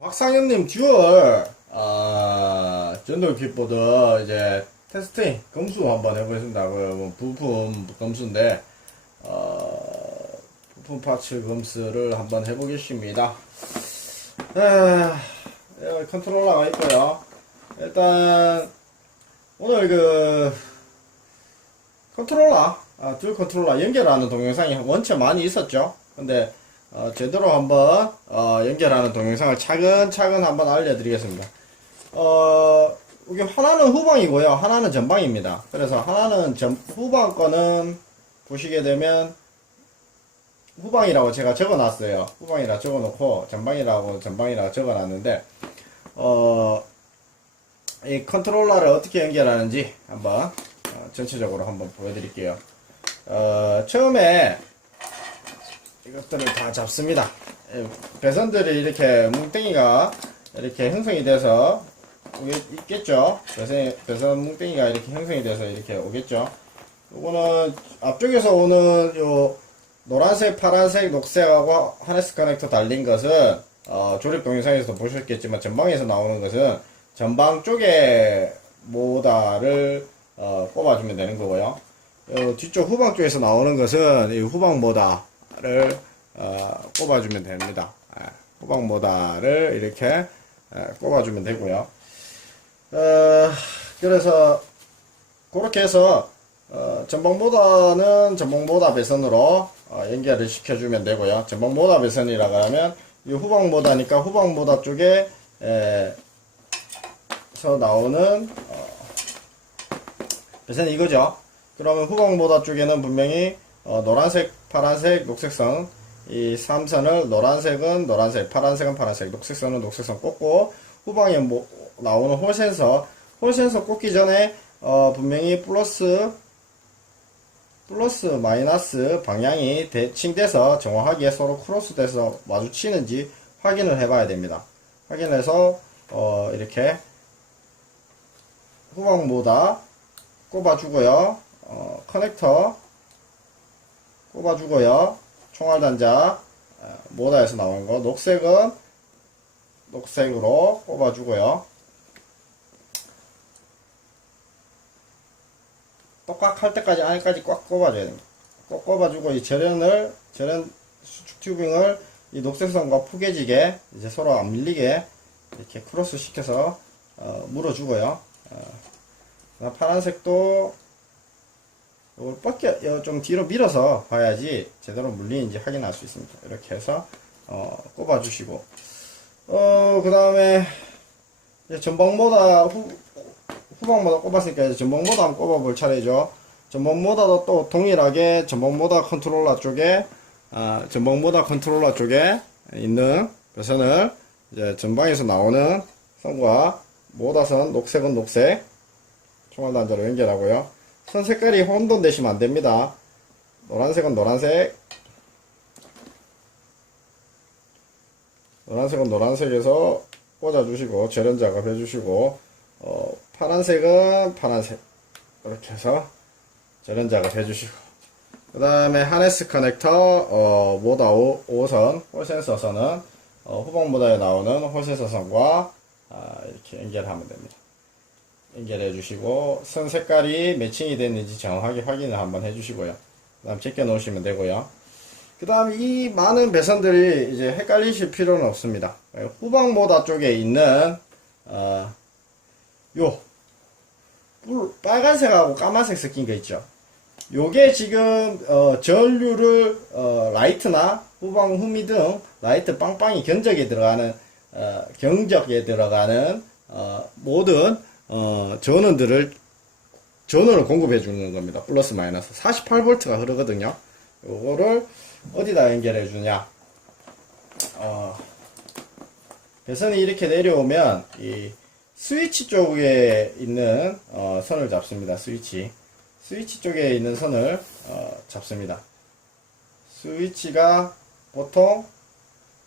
박상현님 듀얼 아, 전동 킥보드 이제 테스팅 검수 한번 해보겠습니다. 그뭐 부품 검수인데 어, 부품 파츠 검수를 한번 해보겠습니다. 에, 여기 컨트롤러가 있고요. 일단 오늘 그 컨트롤러 아, 듀얼 컨트롤러 연결하는 동영상이 원체 많이 있었죠. 근데 어, 제대로 한번 어, 연결하는 동영상을 차근차근 한번 알려드리겠습니다. 어, 이게 하나는 후방이고요. 하나는 전방입니다. 그래서 하나는 전, 후방 거는 보시게 되면 후방이라고 제가 적어놨어요. 후방이라 적어놓고 전방이라고 전방이라고 적어놨는데 어, 이 컨트롤러를 어떻게 연결하는지 한번 어, 전체적으로 한번 보여드릴게요. 어, 처음에 이것들을 다 잡습니다. 예, 배선들이 이렇게 뭉땡이가 이렇게 형성이 돼서 오겠- 있겠죠. 배선, 배선 뭉땡이가 이렇게 형성이 돼서 이렇게 오겠죠. 요거는 앞쪽에서 오는 요 노란색, 파란색, 녹색하고 하네스 커넥터 달린 것은 어, 조립 동영상에서도 보셨겠지만 전방에서 나오는 것은 전방 쪽에 모다를 어, 꼽아주면 되는 거고요. 어, 뒤쪽 후방 쪽에서 나오는 것은 이 후방 모다 를 어, 꼽아주면 됩니다. 예, 후방 모다를 이렇게 예, 꼽아주면 되고요. 어, 그래서 그렇게 해서 어, 전방 모다는 전방 모다 배선으로 어, 연결을 시켜주면 되고요. 전방 모다 배선이라고 하면 이 후방 모다니까 후방 모다 쪽에 에, 서 나오는 어, 배선이 이거죠. 그러면 후방 모다 쪽에는 분명히 어, 노란색, 파란색, 녹색선 이 3선을 노란색은 노란색, 파란색은 파란색, 녹색선은 녹색선 꽂고 후방에 뭐 나오는 홀 센서 홀 센서 꽂기 전에 어, 분명히 플러스 플러스 마이너스 방향이 대칭돼서 정확하게 서로 크로스돼서 마주치는지 확인을 해봐야 됩니다. 확인해서 어, 이렇게 후방보다 꼽아주고요. 어, 커넥터 꼽아주고요. 총알단자 어, 모다에서 나온 거 녹색은 녹색으로 꼽아주고요. 똑깍 할 때까지 안에까지 꽉 꼽아줘야 됩니다. 꼭 꼽아주고 이 절연을 절연 수축 튜빙을 이 녹색선과 푸개지게 이제 서로 안 밀리게 이렇게 크로스 시켜서 어, 물어주고요. 어, 파란색도 이걸 뻗겨 좀 뒤로 밀어서 봐야지 제대로 물리는지 확인할 수 있습니다. 이렇게 해서 어, 꼽아 주시고 어, 그 다음에 전방보다 후, 후방보다 꼽았으니까 이제 전방보다 한번 꼽아 볼 차례죠. 전방보다도 또 동일하게 전방보다 컨트롤러 쪽에 아, 전방보다 컨트롤러 쪽에 있는 배선을 이제 전방에서 나오는 선과 모다선 녹색은 녹색 총알 단자로 연결하고요. 선 색깔이 혼돈 되시면 안 됩니다. 노란색은 노란색, 노란색은 노란색에서 꽂아주시고 절연 작업해주시고 어, 파란색은 파란색 이렇게 해서 절연 작업해주시고 그 다음에 하네스 커넥터 어, 모다 5, 5선 홀센서선은 어, 후방 모다에 나오는 홀센서선과 아, 이렇게 연결하면 됩니다. 연결해 주시고 선 색깔이 매칭이 됐는지 정확하게 확인을 한번 해 주시고요. 그 다음 제껴 놓으시면 되고요. 그 다음 이 많은 배선들이 이제 헷갈리실 필요는 없습니다. 후방 모다 쪽에 있는 어, 요 뿔- 빨간색하고 까만색 섞인 거 있죠. 요게 지금 어, 전류를 어, 라이트나 후방 후미 등 라이트 빵빵이 견적에 들어가는 어, 경적에 들어가는 어, 모든 어, 전원들을 전원을 공급해 주는 겁니다. 플러스 마이너스 48V가 흐르거든요. 요거를 어디다 연결해 주냐? 어, 배선이 이렇게 내려오면 이 스위치 쪽에 있는 어, 선을 잡습니다. 스위치. 스위치 쪽에 있는 선을 어, 잡습니다. 스위치가 보통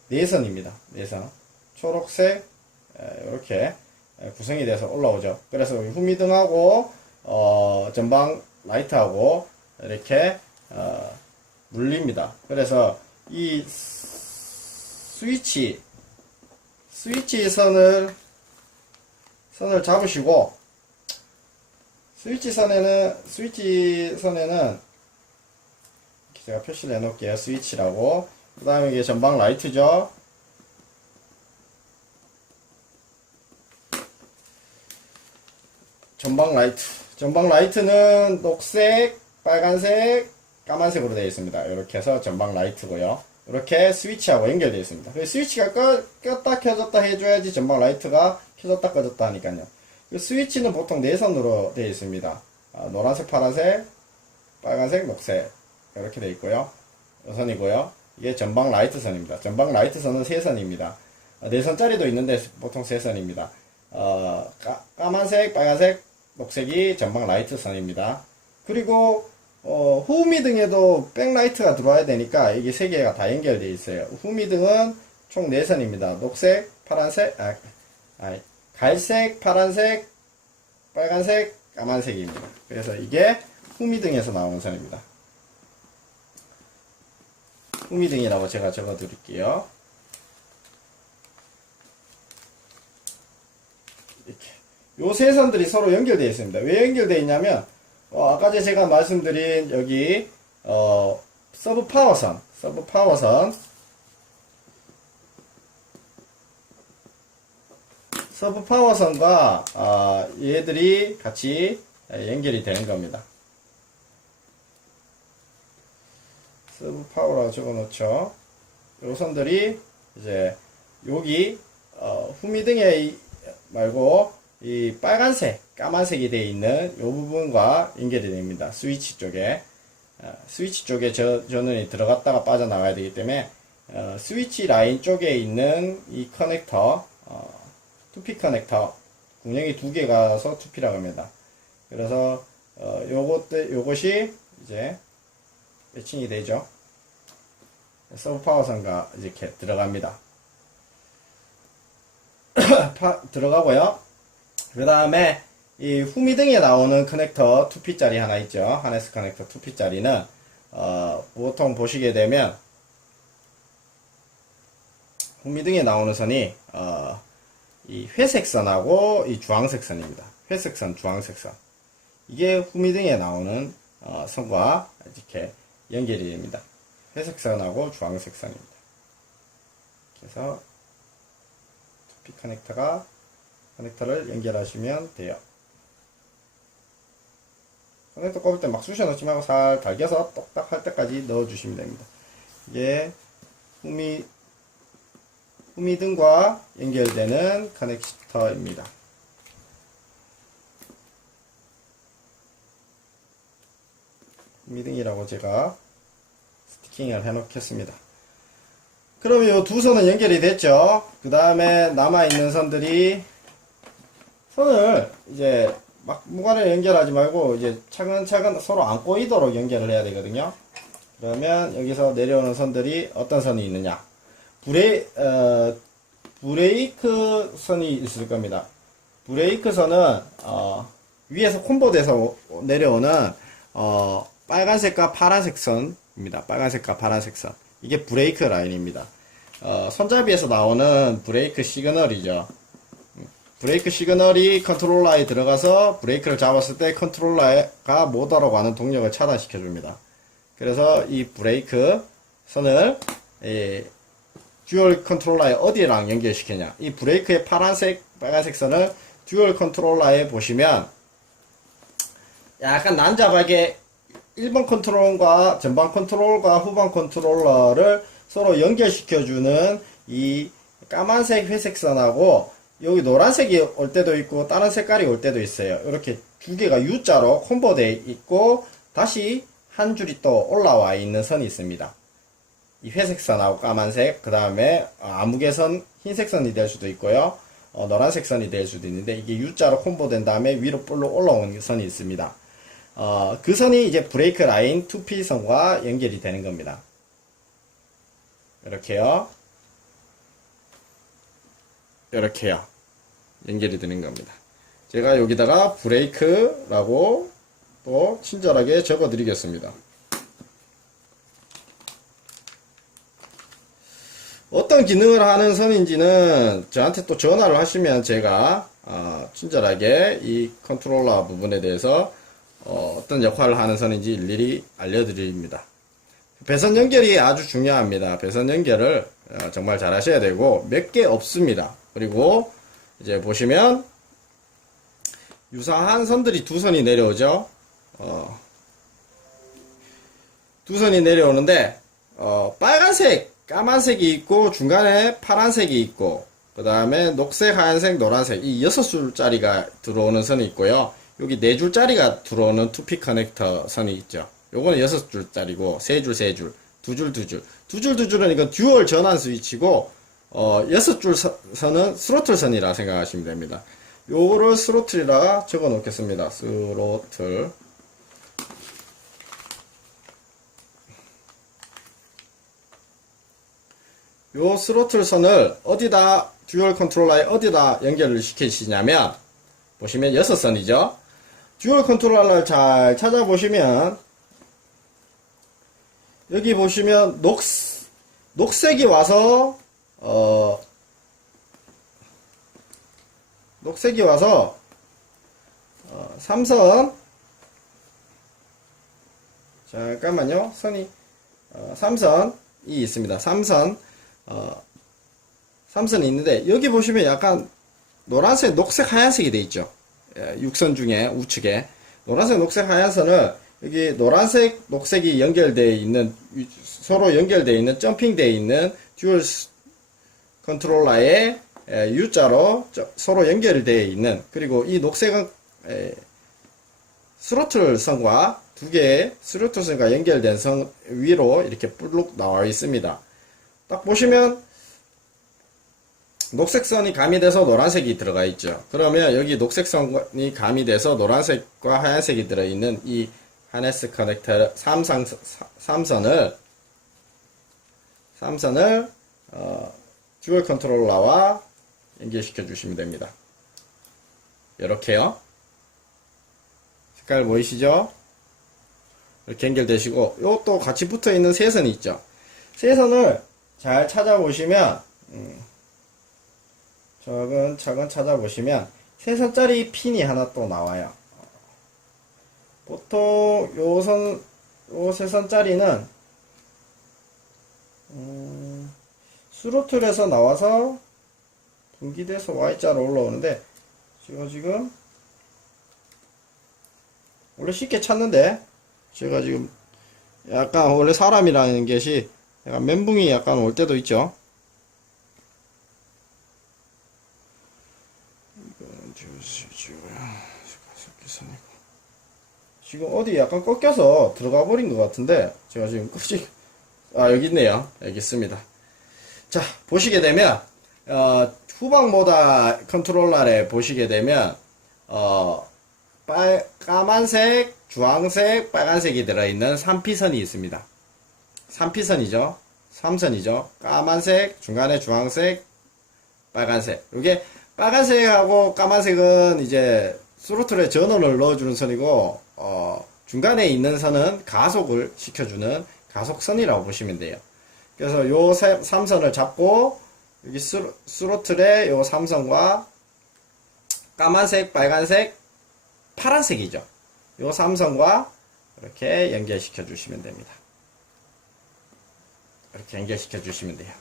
4선입니다. 4선. 초록색 이렇게 구성이 돼서 올라오죠. 그래서 후미등하고 어, 전방 라이트하고 이렇게 어, 물립니다. 그래서 이 스위치 스위치 선을 선을 잡으시고 스위치 선에는 스위치 선에는 제가 표시를 해놓을게요 스위치라고 그 다음에 이게 전방 라이트죠 전방 라이트. 전방 라이트는 녹색 빨간색 까만색으로 되어 있습니다. 이렇게 해서 전방 라이트고요. 이렇게 스위치하고 연결되어 있습니다. 그 스위치가 꺼, 껐다 켜졌다 해줘야지 전방 라이트가 켜졌다 꺼졌다 하니까요. 그 스위치는 보통 내선으로 되어 있습니다. 아, 노란색 파란색 빨간색 녹색. 이렇게 되어 있고요 선이고요. 이게 전방 라이트 선입니다. 전방 라이트 선은 세 선입니다. 아, 네 선짜리도 있는데 보통 세 선입니다. 어, 까, 까만색 빨간색 녹색이 전방 라이트 선입니다 그리고 어, 후미 등에도 백라이트가 들어와야 되니까 이게 세 개가 다 연결되어 있어요. 후미 등은 총 4선입니다. 녹색, 파란색, 아, 아, 갈색, 파란색, 빨간색, 까만색입니다. 그래서 이게 후미 등에서 나오는 선입니다. 후미 등이라고 제가 적어 드릴게요. 이렇게. 요 세 선들이 서로 연결되어 있습니다. 왜 연결되어 있냐면, 어, 아까 제가 말씀드린 여기 어, 서브 파워선, 서브 파워선, 서브 파워선과 아, 얘들이 같이 연결이 되는 겁니다. 서브 파워라고 적어놓죠. 요 선들이 이제 여기 어, 후미등에 이- 말고 이 빨간색, 까만색이 되어 있는 이 부분과 연결이 됩니다. 스위치 쪽에. 어, 스위치 쪽에 저, 전원이 들어갔다가 빠져나가야 되기 때문에, 어, 스위치 라인 쪽에 있는 이 커넥터, 어, 2P 커넥터, 군형이 두 개가서 2P라고 합니다. 그래서, 어, 요것, 요것이 이제 매칭이 되죠. 서브 파워선과 이렇게 들어갑니다. 파- 들어가고요. 그 다음에 이 후미등에 나오는 커넥터 2P짜리 하나 있죠. 하네스 커넥터 2P짜리는 어, 보통 보시게 되면 후미등에 나오는 선이 어, 이 회색 선하고 이 주황색 선입니다. 회색 선, 주황색 선. 이게 후미등에 나오는 어, 선과 이렇게 연결이 됩니다. 회색 선하고 주황색 선입니다. 그래서 2P 커넥터가 커넥터를 연결하시면 돼요. 커넥터 꼽을 때 막 쑤셔 넣지 말고 살 달겨서 똑딱 할 때까지 넣어주시면 됩니다. 이게 후미, 후미등과 연결되는 커넥터입니다. 후미등이라고 제가 스티킹을 해 놓겠습니다. 그러면 이두 선은 연결이 됐죠. 그 다음에 남아있는 선들이 선을 이제 막 무관에 연결하지 말고 이제 차근차근 서로 안 꼬이도록 연결을 해야 되거든요. 그러면 여기서 내려오는 선들이 어떤 선이 있느냐. 브레, 어, 브레이크 선이 있을 겁니다. 브레이크 선은, 어, 위에서 콤보돼서 오- 내려오는, 어, 빨간색과 파란색 선입니다. 빨간색과 파란색 선. 이게 브레이크 라인입니다. 어, 손잡이에서 나오는 브레이크 시그널이죠. 브레이크 시그널이 컨트롤러에 들어가서 브레이크를 잡았을 때 컨트롤러가 모터로 가는 동력을 차단시켜 줍니다. 그래서 이 브레이크 선을 이 듀얼 컨트롤러에 어디랑 연결시키냐. 이 브레이크의 파란색, 빨간색 선을 듀얼 컨트롤러에 보시면 약간 난잡하게 1번 컨트롤과 전방 컨트롤과 후방 컨트롤러를 서로 연결시켜주는 이 까만색 회색 선하고 여기 노란색이 올 때도 있고 다른 색깔이 올 때도 있어요. 이렇게 두 개가 U자로 콤보되어 있고 다시 한 줄이 또 올라와 있는 선이 있습니다. 이 회색 선하고 까만색 그 다음에 아무개선 흰색 선이 될 수도 있고요. 어, 노란색 선이 될 수도 있는데 이게 U자로 콤보된 다음에 위로 볼로 올라오는 선이 있습니다. 어, 그 선이 이제 브레이크 라인 2P 선과 연결이 되는 겁니다. 이렇게요. 이렇게요. 연결이 되는 겁니다. 제가 여기다가 브레이크라고 또 친절하게 적어 드리겠습니다. 어떤 기능을 하는 선인지는 저한테 또 전화를 하시면 제가 어, 친절하게 이 컨트롤러 부분에 대해서 어, 떤 역할을 하는 선인지 일일이 알려드립니다. 배선 연결이 아주 중요합니다. 배선 연결을 어, 정말 잘 하셔야 되고 몇 개 없습니다. 그리고 이제 보시면 유사한 선들이 두 선이 내려오죠. 어, 두 선이 내려오는데 어, 빨간색, 까만색이 있고 중간에 파란색이 있고 그 다음에 녹색, 하얀색, 노란색 이 여섯 줄짜리가 들어오는 선이 있고요. 여기 네 줄짜리가 들어오는 투피 커넥터 선이 있죠. 요거는 여섯 줄짜리고 세 줄, 세 줄, 두 줄, 두 줄, 두 줄, 두 줄은 이건 듀얼 전환 스위치고 어, 여섯 줄 선- 선은 스로틀 선이라 생각하시면 됩니다. 요거를 스로틀이라 적어 놓겠습니다. 스로틀. 요 스로틀 선을 어디다 듀얼 컨트롤러에 어디다 연결을 시키시냐면 보시면 여섯 선이죠. 듀얼 컨트롤러를 잘 찾아보시면 여기 보시면 녹 녹색이 와서 어 녹색이 와서 어, 삼선. 잠깐만요. 선이 어, 삼선이 있습니다. 삼선. 어, 삼선이 있는데 여기 보시면 약간 노란색 녹색 하얀색이 돼 있죠. 예, 육선 중에 우측에. 노란색 녹색 하얀선을 여기 노란색 녹색이 연결되어 있는 유- 서로 연결되어 있는 점핑되어 있는 듀얼 스- 컨트롤러의 에, U자로 저- 서로 연결되어 있는 그리고 이 녹색은 에, 스로틀 선과 두 개의 스로틀 선과 연결된 선 위로 이렇게 뿔룩 나와 있습니다. 딱 보시면 녹색 선이 가미돼서 노란색이 들어가 있죠. 그러면 여기 녹색 선이 가미돼서 노란색과 하얀색이 들어있는 이 하네스 커넥터 삼상 삼선을 삼선을 어, 듀얼 컨트롤러와 연결시켜 주시면 됩니다. 이렇게요. 색깔 보이시죠? 이렇게 연결되시고 요것도 같이 붙어 있는 세 선이 있죠. 세 선을 잘 찾아보시면 음, 차근차근 찾아보시면 세 선짜리 핀이 하나 또 나와요. 보통 요 선, 요 세 선짜리는 음, 스로틀에서 나와서 분기돼서 Y자로 올라오는데 제가 지금 원래 쉽게 찾는데 제가 지금 약간 원래 사람이라는 것이 약간 멘붕이 약간 올 때도 있죠. 지금 어디 약간 꺾여서 들어가 버린 것 같은데 제가 지금 끄지 아 여기 있네요. 여기 있습니다. 자 보시게 되면 어, 후방 모다 컨트롤러에 보시게 되면 어, 빨, 까만색, 주황색, 빨간색이 들어있는 3피선이 있습니다. 3피선이죠. 3선이죠. 까만색, 중간에 주황색, 빨간색. 이게 빨간색하고 까만색은 이제 스로틀에 전원을 넣어주는 선이고, 어, 중간에 있는 선은 가속을 시켜주는 가속선이라고 보시면 돼요. 그래서 요 3선을 잡고, 여기 스로, 스로틀에 요 3선과 까만색, 빨간색, 파란색이죠. 요 삼선과 이렇게 연결시켜 주시면 됩니다. 이렇게 연결시켜 주시면 돼요.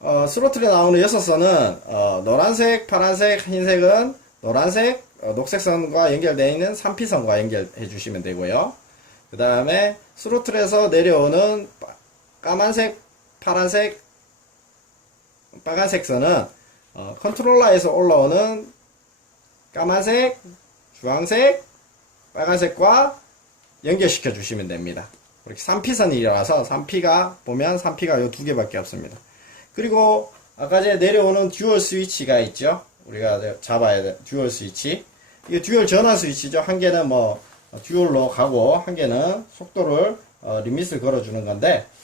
어, 스로틀에 나오는 여섯 선은 어, 노란색, 파란색, 흰색은 노란색, 어, 녹색선과 연결되어 있는 3피선과 연결해 주시면 되고요. 그 다음에 스로틀에서 내려오는 빠- 까만색, 파란색, 빨간색 선은 어, 컨트롤러에서 올라오는 까만색, 주황색, 빨간색과 연결시켜 주시면 됩니다. 이렇게 3피선이라서 3피가 보면 3피가 요두 개밖에 없습니다. 그리고 아까 전에 내려오는 듀얼 스위치가 있죠. 우리가 잡아야 돼. 듀얼 스위치. 이게 듀얼 전환 스위치죠. 한 개는 뭐 듀얼로 가고 한 개는 속도를 어, 리밋을 걸어주는 건데 음,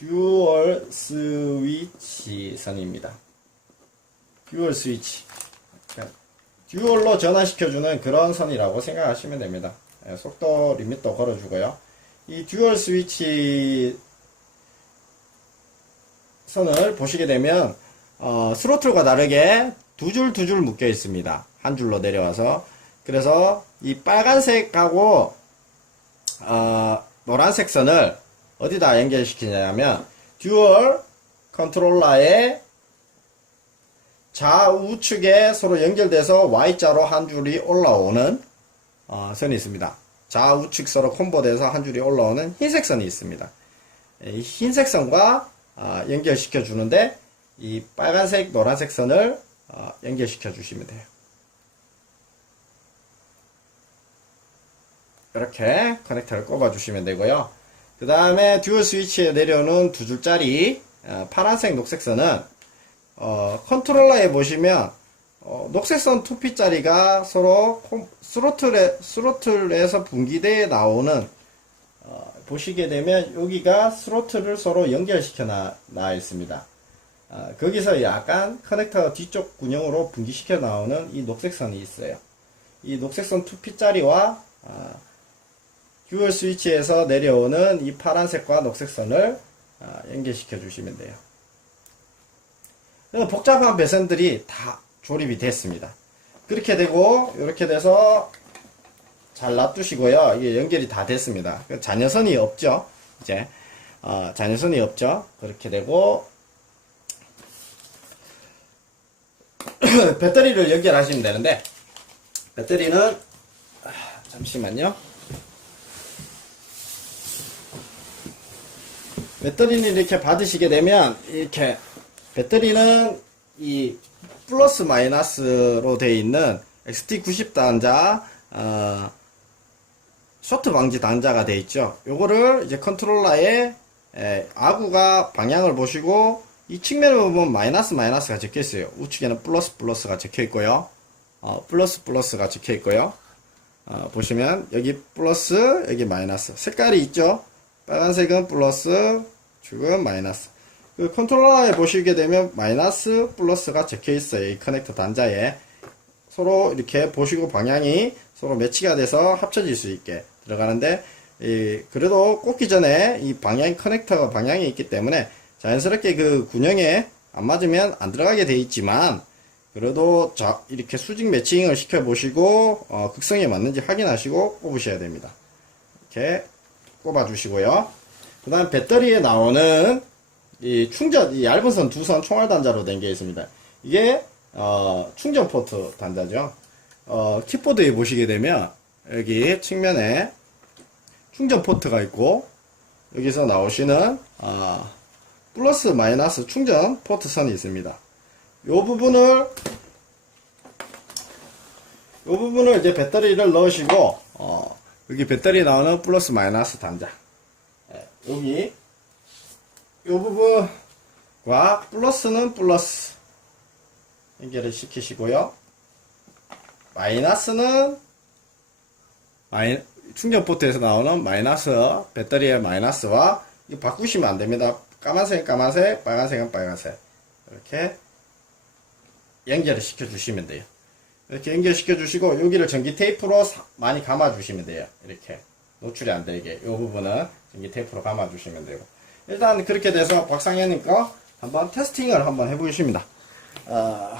듀얼 스위치 선입니다. 듀얼 스위치. 듀얼로 전환시켜주는 그런 선이라고 생각하시면 됩니다. 예, 속도 리밋도 걸어주고요. 이 듀얼 스위치 선을 보시게 되면 어, 스로틀과 다르게 두 줄 두 줄 묶여 있습니다. 한 줄로 내려와서 그래서 이 빨간색하고 어, 노란색 선을 어디다 연결시키냐면 듀얼 컨트롤러의 좌우측에 서로 연결돼서 Y자로 한 줄이 올라오는 어, 선이 있습니다. 좌우측 서로 콤보돼서 한 줄이 올라오는 흰색 선이 있습니다. 이 흰색 선과 어, 연결시켜 주는데 이 빨간색, 노란색 선을 어, 연결시켜 주시면 돼요. 이렇게 커넥터를 꼽아 주시면 되고요. 그 다음에 듀얼 스위치에 내려오는 두 줄짜리 어, 파란색, 녹색 선은 어, 컨트롤러에 보시면 어, 녹색선 2P짜리가 서로 콤- 스로틀에, 스로틀에서 분기대에 나오는 어, 보시게 되면 여기가 스로틀을 서로 연결시켜 놔, 놔 있습니다. 어, 거기서 약간 커넥터 뒤쪽 군형으로 분기시켜 나오는 이 녹색선이 있어요. 이 녹색선 2P짜리와 어, 듀얼 스위치에서 내려오는 이 파란색과 녹색 선을 어, 연결시켜 주시면 돼요. 복잡한 배선들이 다 조립이 됐습니다. 그렇게 되고 이렇게 돼서 잘 놔두시고요. 이게 연결이 다 됐습니다. 그 잔여선이 없죠. 이제 어, 잔여선이 없죠. 그렇게 되고 배터리를 연결하시면 되는데 배터리는 아, 잠시만요. 배터리는 이렇게 받으시게 되면 이렇게 배터리는 이 플러스 마이너스로 되어 있는 XT90 단자 어, 쇼트 방지 단자가 되어 있죠. 요거를 이제 컨트롤러에 에, 아구가 방향을 보시고 이 측면을 보면 마이너스 마이너스가 적혀 있어요. 우측에는 플러스 플러스가 적혀 있고요. 어, 플러스 플러스가 적혀 있고요. 어, 보시면 여기 플러스 여기 마이너스 색깔이 있죠. 빨간색은 플러스 죽은 마이너스 그 컨트롤러에 보시게 되면 마이너스 플러스가 적혀 있어요. 이 커넥터 단자에 서로 이렇게 보시고 방향이 서로 매치가 돼서 합쳐질 수 있게 들어가는데 이 그래도 꽂기 전에 이 방향 커넥터가 방향이 있기 때문에 자연스럽게 그 군형에 안 맞으면 안 들어가게 돼 있지만 그래도 자 이렇게 수직 매칭을 시켜 보시고 어, 극성에 맞는지 확인하시고 꼽으셔야 됩니다. 이렇게 꼽아 주시고요. 그 다음 배터리에 나오는 이 충전, 이 얇은 선 두 선 총알 단자로 된 게 있습니다. 이게, 어, 충전 포트 단자죠. 어, 키보드에 보시게 되면, 여기 측면에 충전 포트가 있고, 여기서 나오시는, 어, 플러스 마이너스 충전 포트 선이 있습니다. 요 부분을, 요 부분을 이제 배터리를 넣으시고, 어, 여기 배터리 나오는 플러스 마이너스 단자. 예, 여기 이 부분과 플러스는 플러스 연결을 시키시고요. 마이너스는 마이, 충전 포트에서 나오는 마이너스 배터리의 마이너스와 이거 바꾸시면 안 됩니다. 까만색 까만색 빨간색은 빨간색 이렇게 연결을 시켜 주시면 돼요. 이렇게 연결시켜 주시고 여기를 전기 테이프로 사- 많이 감아 주시면 돼요. 이렇게 노출이 안 되게 이 부분은 전기 테이프로 감아 주시면 되고 일단 그렇게 돼서 박상현님 거 한번 테스팅을 한번 해보겠습니다. 어,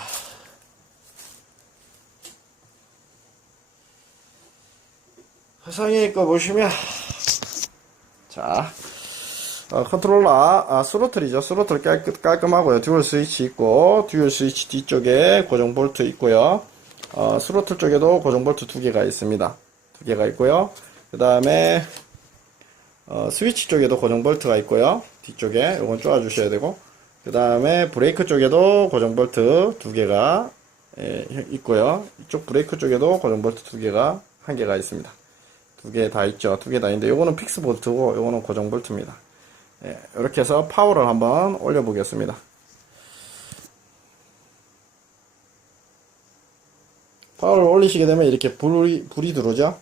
박상현님 거 보시면 자 어, 컨트롤러 아, 스로틀이죠. 스로틀 깔끔, 깔끔하고요. 듀얼 스위치 있고 듀얼 스위치 뒤쪽에 고정 볼트 있고요. 어, 스로틀 쪽에도 고정 볼트 두 개가 있습니다. 두 개가 있고요. 그 다음에 어, 스위치 쪽에도 고정 볼트가 있고요. 뒤쪽에 요건 쪼아 주셔야 되고 그 다음에 브레이크 쪽에도 고정 볼트 두 개가 예, 있고요. 이쪽 브레이크 쪽에도 고정 볼트 두 개가 한 개가 있습니다. 두 개 다 있죠. 두 개 다 있는데 요거는 픽스 볼트고 요거는 고정 볼트입니다. 예, 이렇게 해서 파워를 한번 올려 보겠습니다. 파워를 올리시게 되면 이렇게 불이, 불이 들어오죠.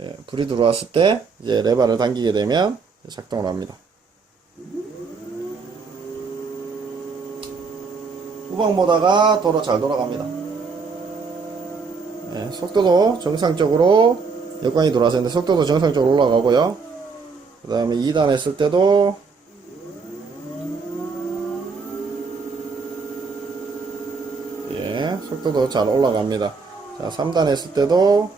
예, 불이 들어왔을 때 이제 레버를 당기게 되면 작동을 합니다. 후방 보다가 도로 잘 돌아갑니다. 예, 속도도 정상적으로 역광이 돌아서는데 속도도 정상적으로 올라가고요. 그 다음에 2단 했을 때도 예, 속도도 잘 올라갑니다. 자, 3단 했을 때도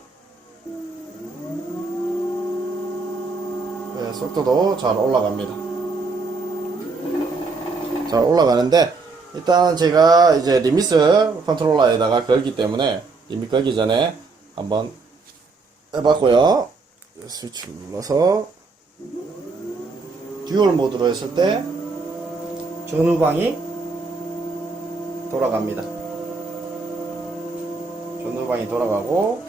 예, 속도도 잘 올라갑니다. 잘 올라가는데 일단 제가 이제 리미스 컨트롤러에다가 걸기 때문에 리밋 걸기 전에 한번 해봤고요. 스위치 눌러서 듀얼 모드로 했을 때 전후방이 돌아갑니다. 전후방이 돌아가고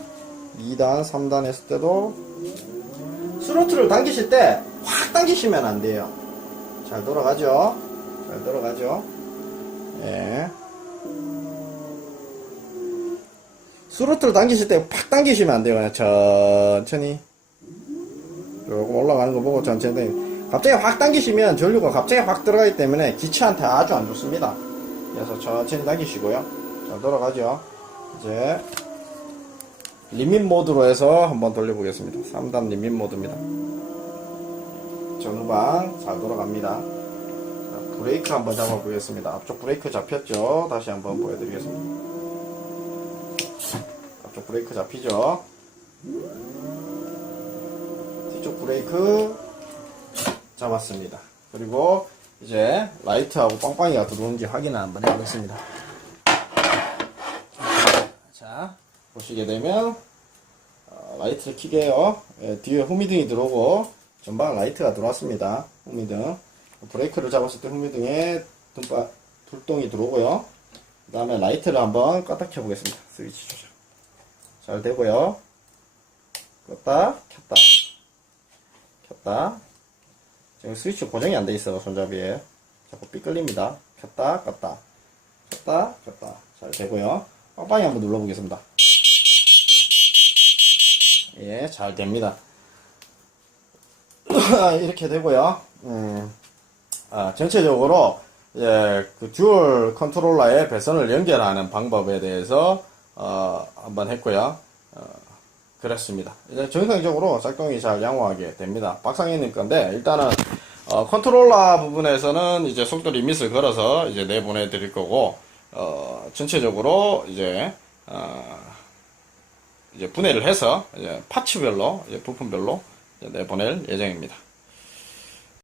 2단, 3단 했을 때도 스로틀을 당기실 때 확 당기시면 안 돼요. 잘 돌아가죠? 잘 돌아가죠? 예. 스로틀 당기실 때 팍 당기시면 안 돼요. 그냥 천천히. 조금 올라가는 거 보고 천천히. 갑자기 확 당기시면 전류가 갑자기 확 들어가기 때문에 기체한테 아주 안 좋습니다. 그래서 천천히 당기시고요. 자, 돌아가죠. 이제 리밋 모드로 해서 한번 돌려보겠습니다. 3단 리밋 모드입니다. 전후방 잘 돌아갑니다. 자, 브레이크 한번 잡아보겠습니다. 앞쪽 브레이크 잡혔죠? 다시 한번 보여드리겠습니다. 앞쪽 브레이크 잡히죠? 뒤쪽 브레이크 잡았습니다. 그리고 이제 라이트하고 빵빵이가 들어오는지 확인을 한번 해보겠습니다. 자, 보시게 되면 어, 라이트를 켜게 해요. 예, 뒤에 후미등이 들어오고 전방 라이트가 들어왔습니다. 후미등. 브레이크를 잡았을 때 후미등에 등바, 불똥이 들어오고요. 그 다음에 라이트를 한번 껐다 켜 보겠습니다. 스위치 조절. 잘 되고요. 껐다, 켰다. 켰다. 지금 스위치 고정이 안 돼 있어요, 손잡이에. 자꾸 삐끌립니다. 켰다, 껐다. 켰다, 켰다. 잘 되고요. 빵빵히 한번 눌러보겠습니다. 예, 잘 됩니다. 이렇게 되고요. 음, 아, 전체적으로 예, 그 듀얼 컨트롤러의 배선을 연결하는 방법에 대해서 어, 한번 했고요. 어, 그렇습니다. 이제 정상적으로 작동이 잘 양호하게 됩니다. 박상희님 건데 일단은 어, 컨트롤러 부분에서는 이제 속도 리밋을 걸어서 이제 내보내 드릴 거고 어, 전체적으로 이제 어, 이제 분해를 해서 이제 파츠별로 이제 부품별로 이제 내보낼 예정입니다.